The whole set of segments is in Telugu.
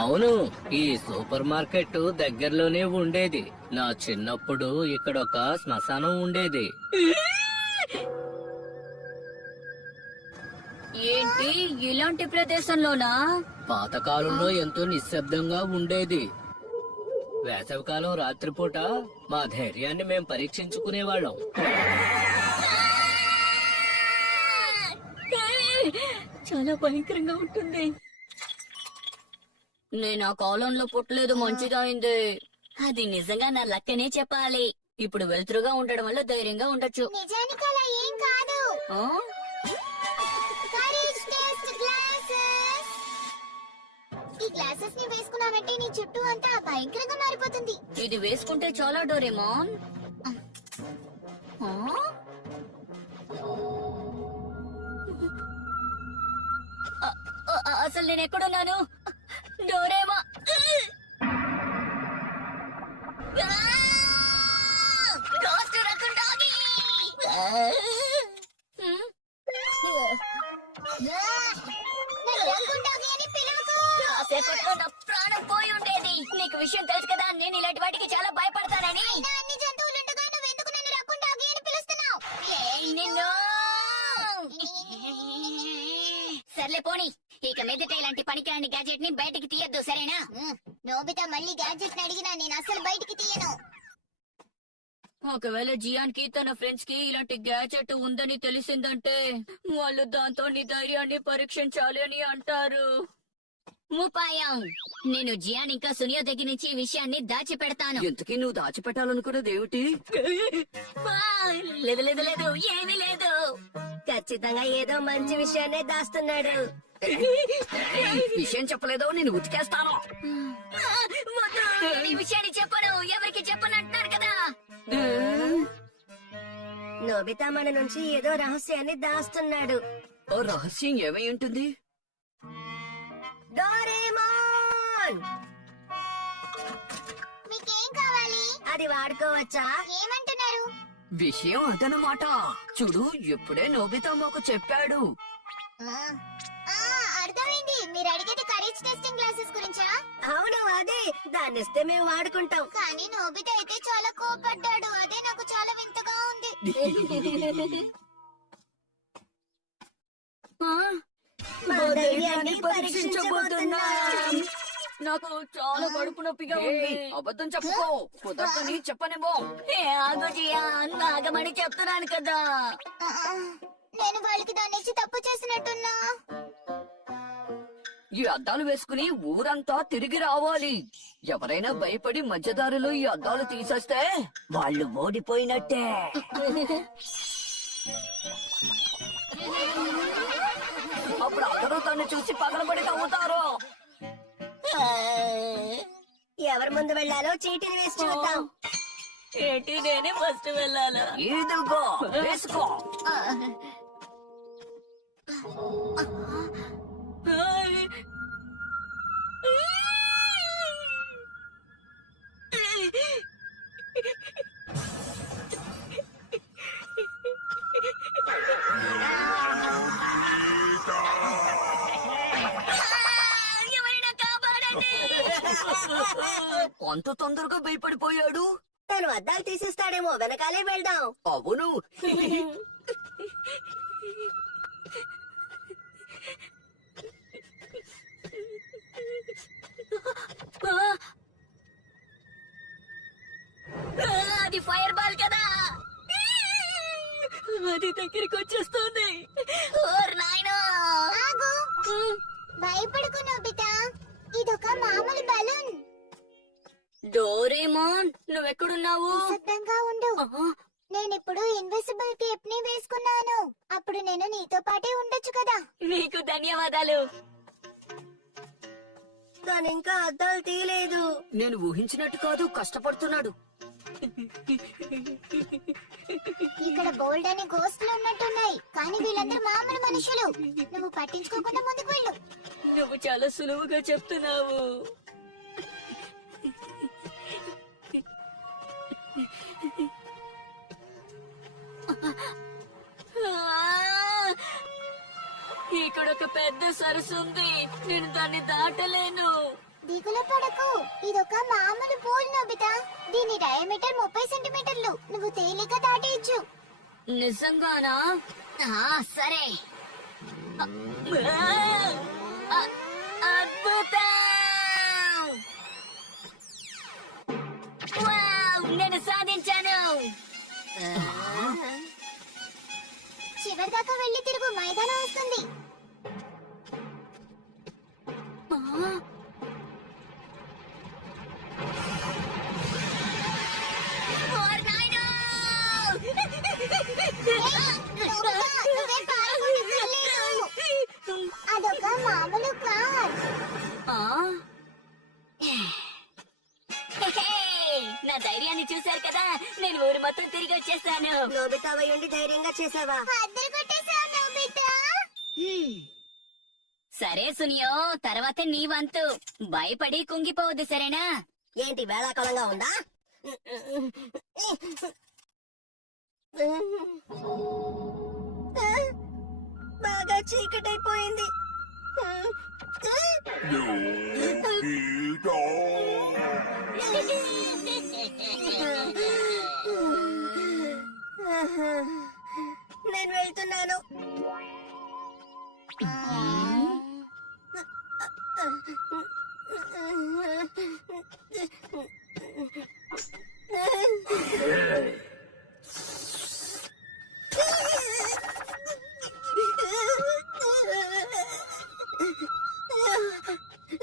అవును, ఈ సూపర్ మార్కెట్ దగ్గరలోనే ఉండేది. నా చిన్నప్పుడు ఇక్కడ ఒక శ్మశానం ఉండేది. ఏంటి ఇలాంటి ప్రదేశంలోనా? పాతకాలంలో ఎంతో నిశ్శబ్దంగా ఉండేది. వేసవికాలం రాత్రిపూట మా ధైర్యాన్ని మేం పరీక్షించుకునేవాళ్ళం. చాలా భయంకరంగా ఉంటుంది. నేను ఆ కాలంలో పుట్టలేదు, మంచిదైంది. అది నిజంగా నా లక్కనే చెప్పాలి. ఇప్పుడు వెలుతురుగా ఉండడం వల్ల ధైర్యంగా ఉండొచ్చు. నిజానికి అలా ఏం కాదు. ఆ? Courage test glasses. ఈ గ్లాసెస్ ని వేసుకున్నావంటే నీ చుట్టూ అంతా భయంకరంగా మారిపోతుంది. ఇది వేసుకుంటే చాలా డోరేమాన్. ఆ? అసలు నేను ఎక్కడున్నాను? డోరేమా కాసేపట్లో నా ప్రాణం పోయి ఉండేది. నీకు విషయం తెలుసు కదా, నేను ఇలాంటి వాటికి చాలా భయపడతానని. అన్ని జంతువులు ఉండగా నువ్వు ఎందుకు నన్ను రక్కుండాగి అని పిలుస్తున్నావు? నిన్ను సర్లే పోనీ, ఇక మీదట ఇలాంటి పనికిరాని గ్యాజెట్ ని బయటికి తీయద్దు, సరేనా? నోబితా మళ్ళీ గ్యాడ్జెట్ ని అడిగినా నేను అసలు బయటికి తీయను. ఒకవేళ జియాన్ కి తన ఫ్రెండ్స్ కి ఇలాంటి గ్యాజెట్ ఉందని తెలిసిందంటే వాళ్ళు దాంతో నీ ధైర్యాన్ని పరీక్షించాలి అని అంటారు. ఉపాయం, నేను జియాన్ ఇంకా సునియో దగ్గర నుంచి ఈ విషయాన్ని దాచిపెడతాను. ఎందుకీ నువ్వు దాచిపెట్టాలనుకున్నది ఏమిటి? లేదు లేదు లేదు, ఏమీ లేదు. ఖచ్చితంగా ఏదో మంచి విషయాన్నే దాస్తున్నాడు. విషయం చెప్పలేదో నేను ఉతికేస్తాను. వద్దు, నేను ఈ విషయాన్ని చెప్పను, ఎవరికి చెప్పను అంటున్నాను కదా. నోబితా మన నుంచి ఏదో రహస్యాన్ని దాస్తున్నాడు. ఓ రహస్యం ఏమై ఉంటుంది? డోరేమోన్, మీకేం కావాలి? అది వాడుకోవచ్చా? ఏమంటున్నారు? విషయం అదనమాట. చూడు, ఇప్పుడే నోబితా మాకు చెప్పాడు. ఆ, అర్థమైంది. మీరు అడిగేది కరేజ్ టెస్టింగ్ గ్లాసెస్ గురించా? అవును, అదే. దాన్ని ఇస్తే మేము వాడుకుంటాం. కానీ నోబితా అయితే చాలా కోపడ్డాడు. అదే నాకు చాలా వింతగా ఉంది. మా ధైర్యాన్ని పరీక్షించబోతున్నాం. నాకు చాలా కడుపు నొప్పిగా ఉంది. అబద్ధం చెప్పుకో, కుదరదని చెప్పనివ్వు. ఆగు జియాన్, ఆగమని చెప్తున్నాను కదా. నేను వాళ్ళకి దాన్ని ఇచ్చి తప్పు చేసినట్టున్నా. ఈ అద్దాలు వేసుకుని ఊరంతా తిరిగి రావాలి. ఎవరైనా భయపడి మధ్యదారిలో ఈ అద్దాలు తీసేస్తే వాళ్ళు ఓడిపోయినట్టే. అప్పుడు అందరూ తను చూసి పగలబడి నవ్వుతారు. ఎవరి ముందు వెళ్ళాలో చీటీని వేసి చూద్దాం. ఏంటి, నేనే ఫస్ట్ వెళ్ళాలా? ఇదిగో వేసుకో. ఎవరైనా కాపాడండి. అంత తొందరగా భయపడిపోయాడు. తను అద్దాలు తీసేస్తాడేమో, వెనకాలే వెళ్దాం. అవును. అది ఫైర్ బాల్ కదా. అది దగ్గరికి వచ్చేస్తుంది. ఓర్ నాయనా. ఆగు, భయపడకు నోబితా. ఇదొక మామూలు బలూన్. డోరేమోన్, నువ్వెక్కడున్నావు? సిద్ధంగా ఉండు. నేనిప్పుడు ఇన్విజిబుల్ కేప్ ని వేసుకున్నాను. అప్పుడు నేను నీతో పాటే ఉండొచ్చు కదా. నీకు ధన్యవాదాలు. తను ఇంకా అద్దాలు తీయలేదు. నేను ఊహించినట్టు కాదు, కష్టపడుతున్నాడు. ఇక్కడ బోల్డ్ అని గోస్ట్లు ఉన్నట్టున్నాయి, కానీ వీళ్ళందరూ మామూలు మనుషులు. నువ్వు పట్టించుకోకుండా ముందుకు వెళ్ళు. నువ్వు చాలా సులువుగా చెప్తున్నావు. ఇక్కడ ఒక పెద్ద సరస్సు ఉంది, నేను దాన్ని దాటలేను. దిగులు పడకు, ఇదొక మామూలు పూల్ నోబితా. దీని డయామీటర్ 30 సెంటీమీటర్లు. నువ్వు తేలిక దాటేయచ్చు. నిజంగానా? సరే. అద్భుతం! వావ్! నేను సాధించాను. చివరి దాకా వెళ్ళి తిరుగు, మైదానం వస్తుంది. ఓర్ నాయనో! నువ్వే పారిపోవడం లేదు. అదొక మామూలు కార్. హే! నా ధైర్యాన్ని చూశారు కదా, నేను ఊరు మొత్తం తిరిగి వచ్చేసాను. నోబితా ఉండి ధైర్యంగా చేసావా? అద్దరు కొట్టేశావు నోబితా. సరే సునియో, తర్వాత నీ వంతు. భయపడి కుంగిపోవద్దు, సరేనా? ఏంటి వేళాకాలంగా ఉందా? బాగా చీకటైపోయింది. నేను వెళ్తున్నాను.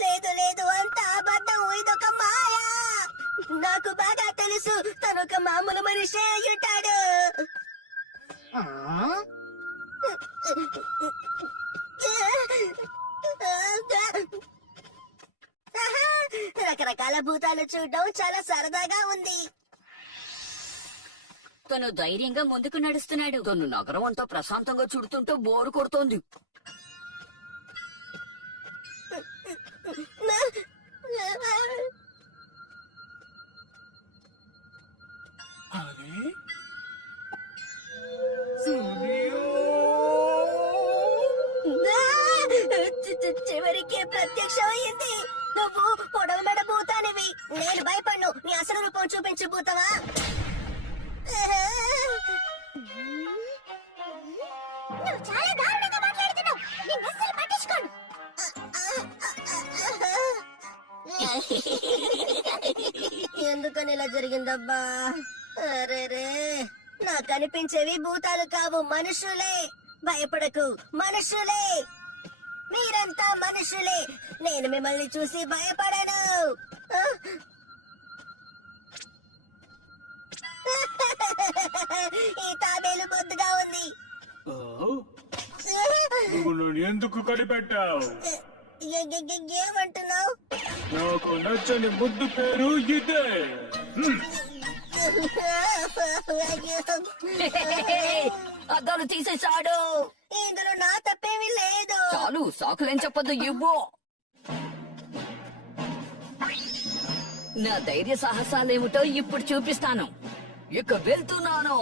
లేదు లేదు, అంత అబద్ధం, ఇదొక మాయ. నాకు బాగా తెలుసు, తను ఒక మామూలు మనిషి అయ్యుంటాడు. రకరకాల భూతాలు చూడడం చాలా సరదాగా ఉంది. తను ధైర్యంగా ముందుకు నడుస్తున్నాడు. తను నగరం అంతా ప్రశాంతంగా చుడుతుంటే బోరు కొడుతోంది. చివరికి ప్రత్యక్షమైంది. నువ్వు పొడవు మెడ భూతానివి. నేను భయపడ్ను. నీ అసలు రూపం చూపించు భూతమా. నువ్వు చాలా దారుణంగా మాట్లాడుతున్నావు. నిన్ను అస్సలు పట్టించుకోను. ఎందుకని ఇలా జరిగిందబ్బా? అరేరే, నాకు కనిపించేవి భూతాలు కావు, మనుషులే. భయపడకు, మనుషులే. మీరంతా మనుషులే. నేను మిమ్మల్ని చూసి భయపడను. ఈ తాబేలు ముద్దుగా ఉంది. నువ్వు నన్ను ఎందుకు కనిపెట్టావు? ఏమంటున్నావు? నాకు నచ్చని ముద్దు పేరు ఇదే. అద్దాలు తీసేశాడు. ఇందులో నా తప్పేమీ లేదు. చాలు, సాకులేం చెప్పొద్దు, ఇవ్వు. నా ధైర్య సాహసాలేమిటో ఇప్పుడు చూపిస్తాను. ఇక వెళ్తున్నాను.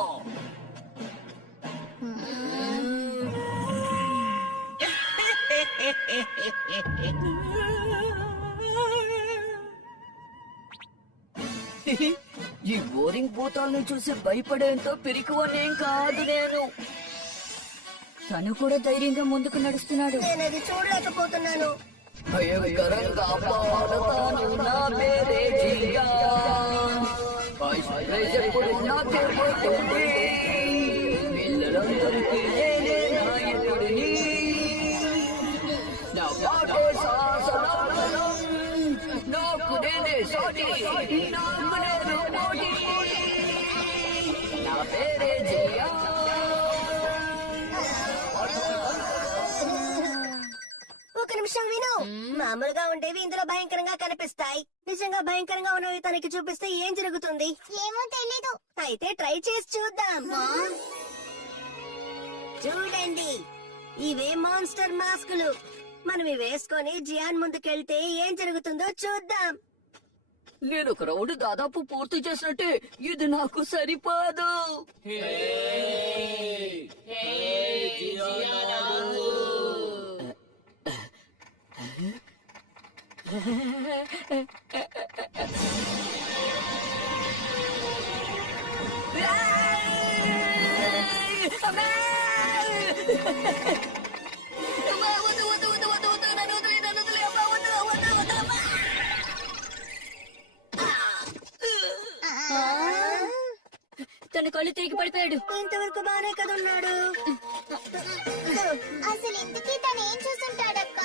ఈ బోరింగ్ భూతాలను చూసి భయపడేంతో పిరికివనేం కాదు నేను. తను కూడా ధైర్యంగా ముందుకు నడుస్తున్నాడు. నేను అది చూడలేకపోతున్నాను. భయంకరంగా పాడతాను నా పేరే జియా. ఎప్పుడు నాకే పోతుంది. పిల్లలందరికీ నేనే నాయకుడిని. నా పాటే శాసనం. నాకు నేనే సాటి, నాకు నేను పోటీ. నా పేరే జియా. ఒక నిమిషం విను. మామూలుగా ఉండేవి ఇందులో భయంకరంగా కనిపిస్తాయి. నిజంగా భయంకరంగా ఉన్నవి తనకి చూపిస్తే ఏం జరుగుతుంది? ఏమో తెలీదు. అయితే ట్రై చేసి చూద్దాం. చూడండి, ఇవే మాన్స్టర్ మాస్కులు. మనం ఇవి వేసుకొని జియాన్ ముందుకెళ్తే ఏం జరుగుతుందో చూద్దాం. నేను ఒక రౌండ్ దాదాపు పూర్తి చేసినట్టే. ఇది నాకు సరిపోదు. అమ్మా! అమ్మా, వద్దు, వద్దు, వద్దు, వద్దు, వద్దు, నన్ను వదిలేయ్, నన్ను వదిలేయ్, అమ్మా, వద్దు, వద్దు, వద్దు, అమ్మా! తన కళ్ళు తిరిగి పడిపోయాడు. ఇంతవరకు బానే కదా ఉన్నాడు. అసలు ఇంతకీ తను ఏం చూసుంటాడక్క